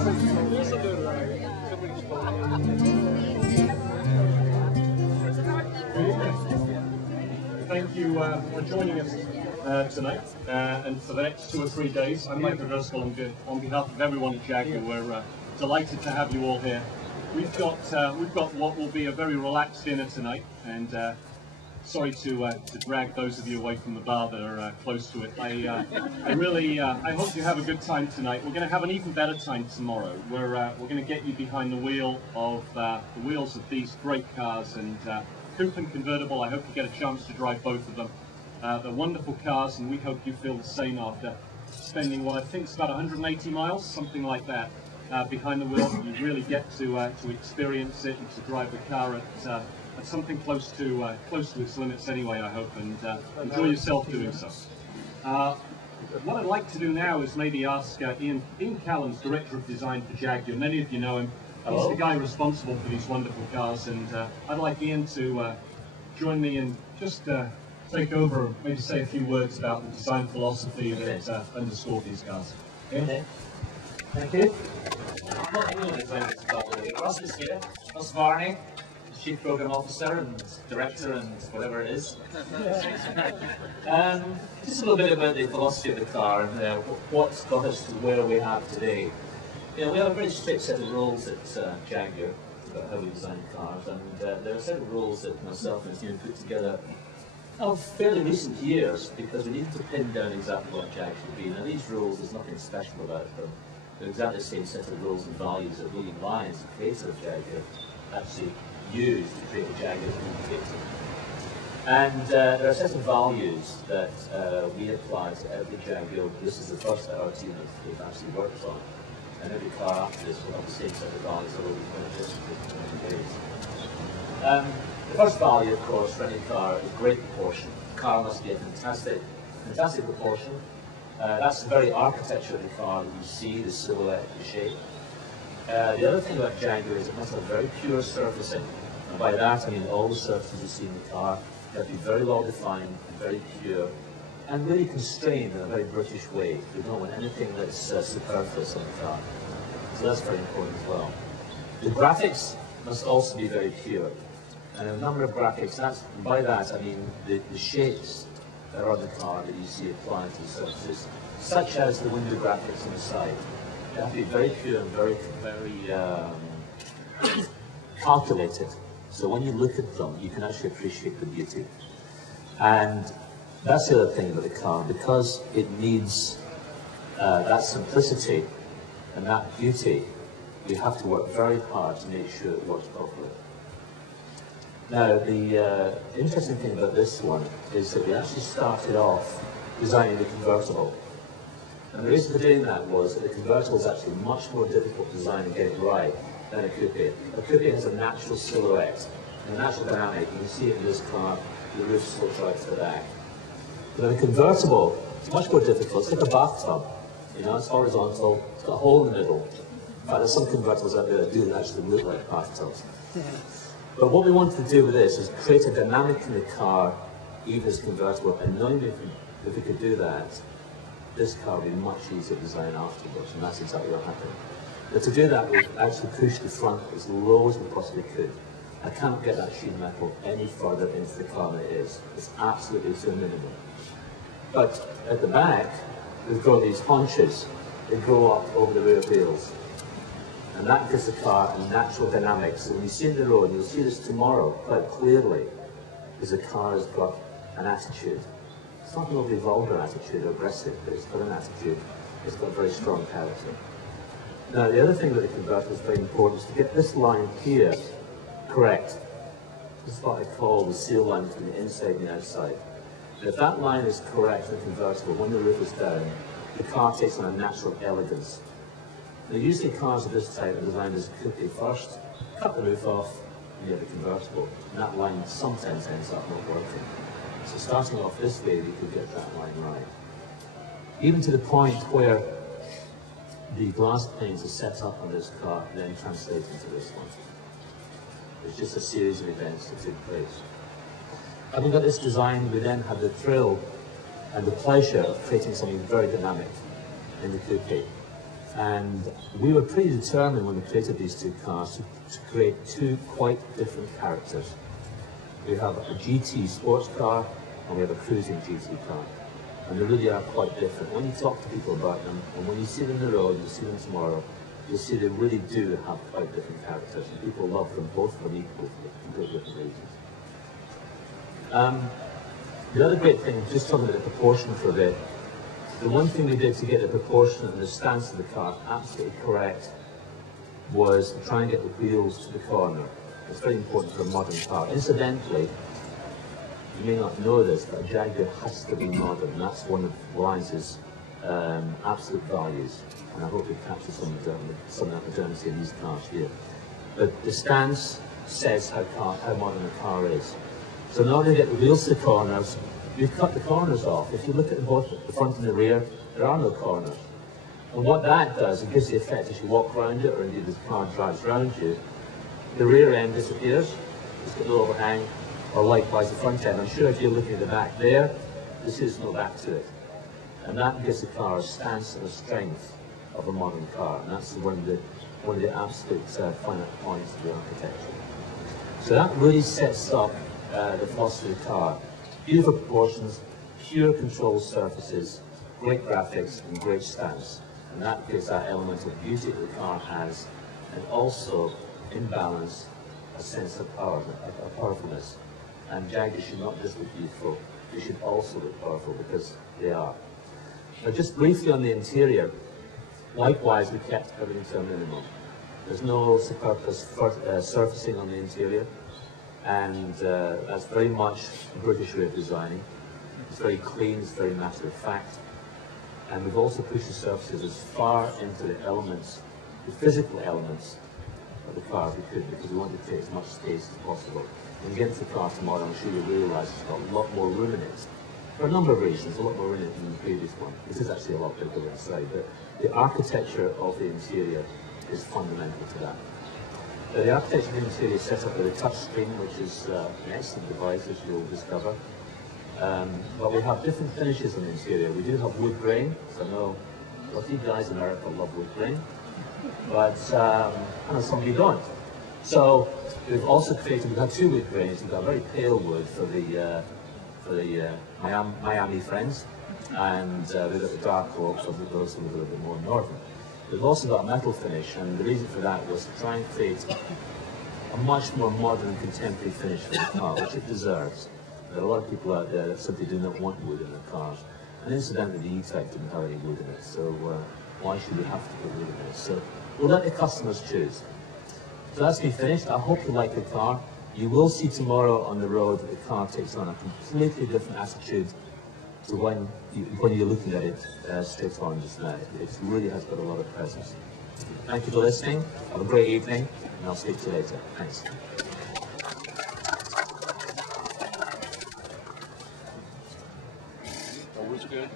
Thank you for joining us tonight, and for the next 2 or 3 days. I'm Mike O'Driscoll, and on behalf of everyone at Jaguar, we're delighted to have you all here. We've got what will be a very relaxed dinner tonight, and sorry to drag those of you away from the bar that are close to it. I hope you have a good time tonight. We're going to have an even better time tomorrow. We're going to get you behind the wheels of these great cars, and Coupe and Convertible. I hope you get a chance to drive both of them. They're wonderful cars, and we hope you feel the same after spending what I think is about 180 miles, something like that, behind the wheel. You really get to experience it and to drive the car at something close to its limits anyway, I hope, and enjoy yourself doing so. What I'd like to do now is maybe ask Ian Callum's Director of Design for Jaguar. Many of you know him. He's the guy responsible for these wonderful cars, and I'd like Ian to join me and just take over and maybe say a few words about the design philosophy that underscored these cars. Okay. Thank you. I'm not the only designer that's got it. Ross is here. Ross Varney, Chief Program Officer and Director and whatever it is. Just a little bit about the philosophy of the car and what's got us to where we have today. You know, we have a very strict set of rules at Jaguar about how we design cars, and there are a set of rules that myself and Ian put together of fairly recent years because we needed to pin down exactly what Jaguar should be. Now these rules, there's nothing special about them. They're exactly the same set of rules and values that William Lyons, the creator of Jaguar, actually used to create the Jaguar communicator. And there are a set of values that we apply to every Jaguar. This is the first that our team has actually worked on. And every car after this will have the same set of values, although we've been just for 20 days. The first value, of course, for any car is great proportion. The car must be a fantastic proportion. That's the very architecture of the car that you see, the silhouette, the shape. The other thing about Jaguar is it must have very pure surfacing. And by that I mean all the surfaces you see in the car have to be very well defined and very pure and really constrained in a very British way. We don't want anything that's superfluous on the car. So that's very important as well. The graphics must also be very pure. And a number of graphics, by that I mean the shapes that are on the car that you see applied to the surfaces, such as the window graphics on the side. They have to be very pure and very calculated. So when you look at them, you can actually appreciate the beauty. And that's the other thing about the car, because it needs that simplicity and that beauty, we have to work very hard to make sure it works properly. Now, the interesting thing about this one is that we actually started off designing the convertible. And the reason for doing that was that the convertible is actually much more difficult to design and get it right than a coupe. A coupe has a natural silhouette, and a natural dynamic. You can see it in this car, the roof slopes right to the back. But in a convertible, it's much more difficult. It's like a bathtub. You know, it's horizontal, it's got a hole in the middle. In fact, there's some convertibles out there that do actually look like bathtubs. But what we wanted to do with this is create a dynamic in the car, even as convertible, and knowing if we could do that, this car would be much easier to design afterwards, and that's exactly what happened. But to do that, we actually pushed the front as low as we possibly could. I can't get that sheet metal any further into the car than it is. It's absolutely to a minimum. But at the back, we've got these haunches that go up over the rear wheels. And that gives the car a natural dynamic. So when you see it in the road, and you'll see this tomorrow quite clearly, is the car has got an attitude. It's not an overly vulgar attitude or aggressive, but it's got an attitude. It's got a very strong character. Now, the other thing that the convertible is very important is to get this line here correct. This is what I call the seal line between the inside and the outside. And if that line is correct in the convertible, when the roof is down, the car takes on a natural elegance. Now, usually cars of this type are designed as a coupe first, cut the roof off, and you have a convertible. And that line sometimes ends up not working. So starting off this way, we could get that line right. Even to the point where the glass panes are set up on this car, then translate into this one. It's just a series of events that took place. Having got this design, we then had the thrill and the pleasure of creating something very dynamic in the coupe. And we were pretty determined when we created these two cars to create two quite different characters. We have a GT sports car and we have a cruising GT car. And they really are quite different. When you talk to people about them, and when you see them on the road, you see them tomorrow, you'll see they really do have quite different characters. And people love them both for equal for completely different reasons. The other great thing, just talking about the proportion for a bit, the one thing we did to get the proportion and the stance of the car absolutely correct was to try and get the wheels to the corner. It's very important for a modern car. Incidentally, you may not know this, but a Jaguar has to be modern. That's one of Reliance's absolute values. And I hope we capture some of that modernity in these cars here. But the stance says how modern a car is. So in order to get the wheels to the corners, we've cut the corners off. If you look at both the front and the rear, there are no corners. And what that does, it gives the effect as you walk around it, or indeed as the car drives around you, the rear end disappears, it's got no overhang, or likewise the front end. I'm sure if you're looking at the back there, this is no back to it. And that gives the car a stance and a strength of a modern car. And that's one of the absolute fine points of the architecture. So that really sets up the philosophy of the car. Beautiful proportions, pure control surfaces, great graphics and great stance. And that gives that element of beauty that the car has, and also, in balance, a sense of power, of powerfulness. And Jaguars should not just look youthful, they should also look powerful, because they are. Now just briefly on the interior, likewise we kept everything to a minimum. There's no superfluous surfacing on the interior, and that's very much a British way of designing. It's very clean, it's very matter of fact. And we've also pushed the surfaces as far into the elements, the physical elements of the car as we could, because we wanted to take as much space as possible. When you get into the car tomorrow, I'm sure you'll realise it's got a lot more room in it. For a number of reasons, a lot more room in it than the previous one. This is actually a lot bigger inside, but the architecture of the interior is fundamental to that. The architecture of the interior is set up with a touch screen, which is an excellent device, as you'll discover. But we have different finishes on the interior. We do have wood grain, so I know a lot of you guys in America love wood grain, but I know some of you don't. So we've also created, we've got two wood grains. We've got very pale wood for the Miami friends, and we've got the dark oak for those who are a little bit more northern. We've also got a metal finish, and the reason for that was to try and create a much more modern, contemporary finish for the car, which it deserves. There are a lot of people out there that simply do not want wood in their cars. And incidentally, the E-Type didn't have any wood in it, so why should we have to put wood in it? So we'll let the customers choose. So that's me finished. I hope you like the car. You will see tomorrow on the road that the car takes on a completely different attitude to when you're looking at it straight on just now. It really has got a lot of presence. Thank you for listening. Have a great evening, and I'll speak to you later. Thanks. Always good.